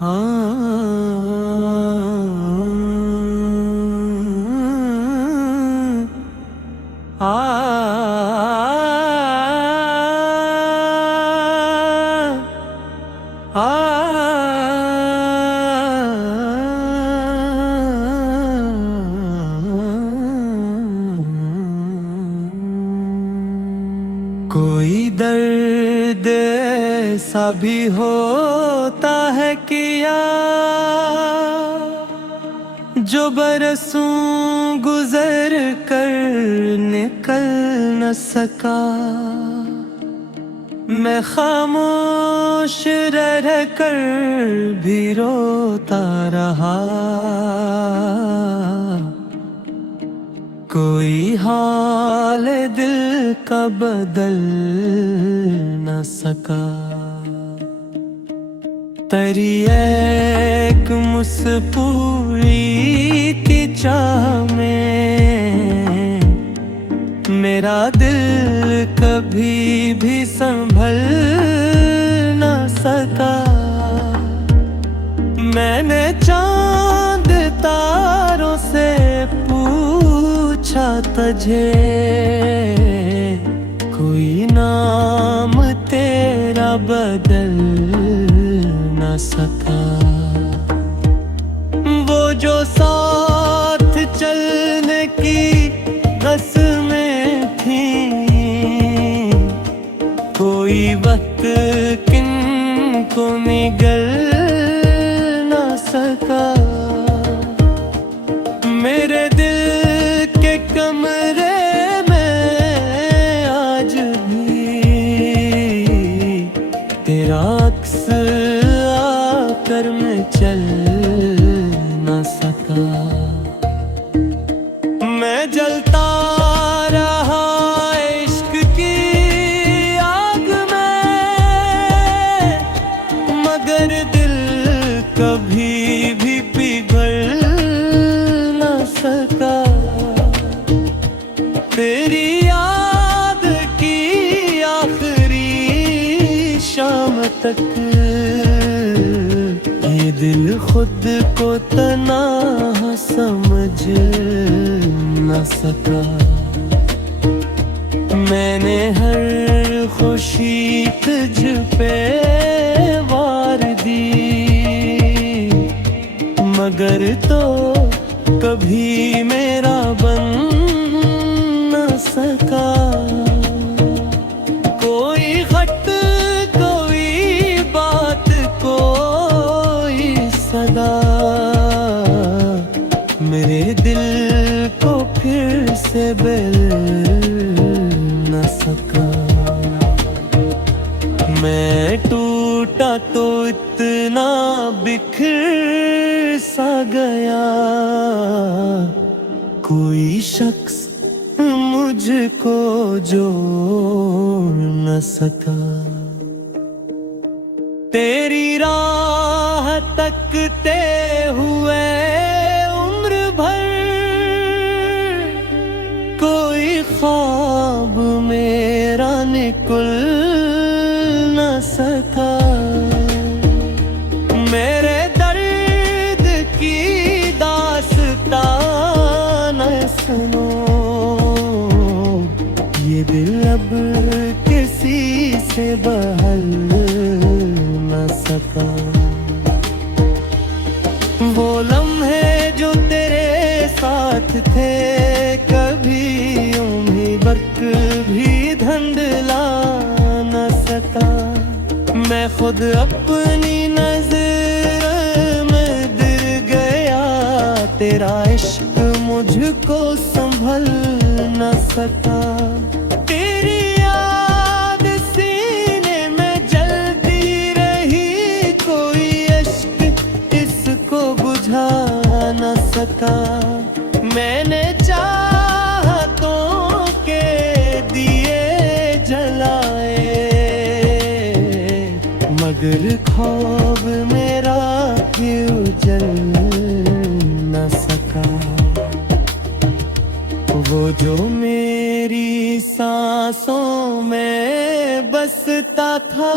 कोई दर्द ऐसा भी होता है किया जो बरसों गुजर कर निकल न सका। मैं खामोश रह कर भी रोता रहा, कोई हाल दिल का बदल न सका। तेरी एक मुस्कुराई की चाह में मेरा दिल कभी भी संभल न सका। मैंने चांद तारों से पूछा तुझे, कोई नाम तेरा बदल न सका। वो जो साथ चलने की रस्में थी, कोई वक्त किनको निगल न सका। मेरे दिल के कमरे में आज भी तेरा अक्स आकर मैं चल न सका। मैं जलता रहा इश्क की आग में, मगर दिल कभी भी पिघल न सका। तेरी याद की आखिरी शाम तक ये दिल खुद को तन्हा समझ न सका। मैंने हर खुशी तुझ पे वार दी, मगर तो कभी मेरा बन न सका। कोई खत, कोई बात, कोई सदा मेरे दिल को फिर से मिल न सका। मैं टूटा तो इतना बिखर सा गया, कोई शख्स मुझको जोड़ न सका। तेरी राह तकते हुए उम्र भर कोई ख्वाब मेरा निकल न सका। मेरे दर्द की दास्तान सुनो, ये दिल अब किसी से बहल न सका। वो लम्हे जो तेरे साथ थे कभी यूं वक्त भी धंधला न सका। मैं खुद अपनी नजर में गिर गया, तेरा इश्क मुझको संभल न सका। तेरी याद सीने में जलती रही, कोई इश्क इसको बुझा न सका। मैंने चाहतों के दिए जलाए, मगर ख्वाब मेरा क्यों जल न सका। वो जो मेरी सांसों में बसता था,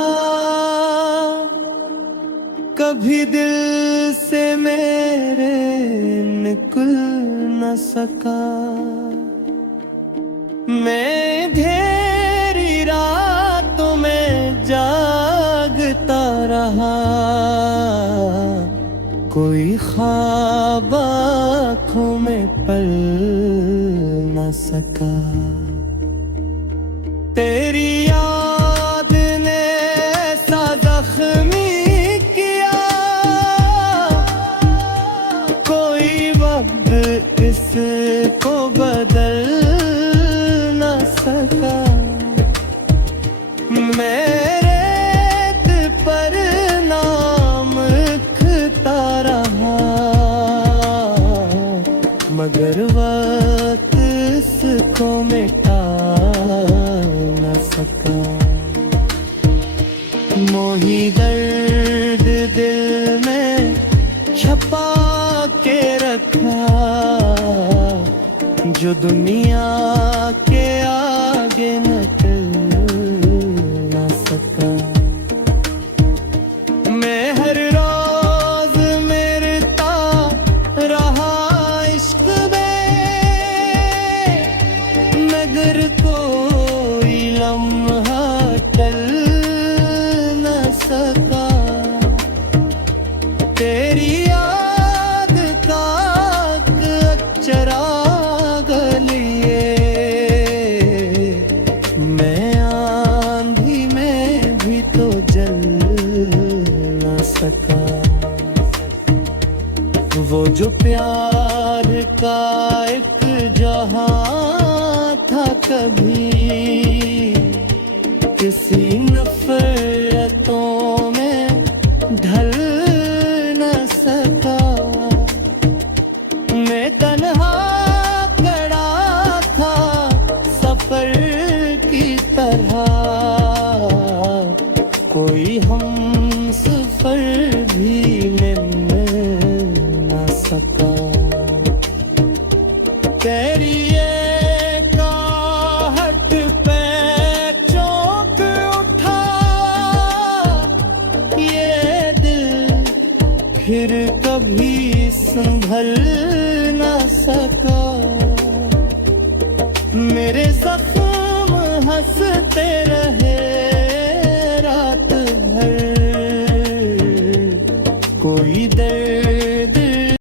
कभी दिल से मेरे निकल न सका। मैं अंधेरी रातों में जागता रहा, कोई ख्वाब आँखों में पल न सका। तेरी याद ने ऐसा जख्मी किया, कोई वक्त इसको बदल न सका। मेरे पर नाम लिखता रहा, मगर वक्त इसको मिटा न सका। मोही दर्द दिल में छपा के रखा, जो दुनिया के आगे निकल न सका। मैं हर रोज मरता रहा इश्क में, मगर कोई लम्हा टल न सका। तेरी याद का चराग लिए मैं आंधी में भी तो जल न सका। वो जो प्यार का एक जहां था, कभी किसी नफरतों में ढल न सका। मैं तन्हा खड़ा था सफर की तरह, कोई हम सफर भी मिल न सका। तेरी एक आहट पे चौंक उठा, ये दिल फिर कभी संभल न सका। मेरे जख्म हंसते रहे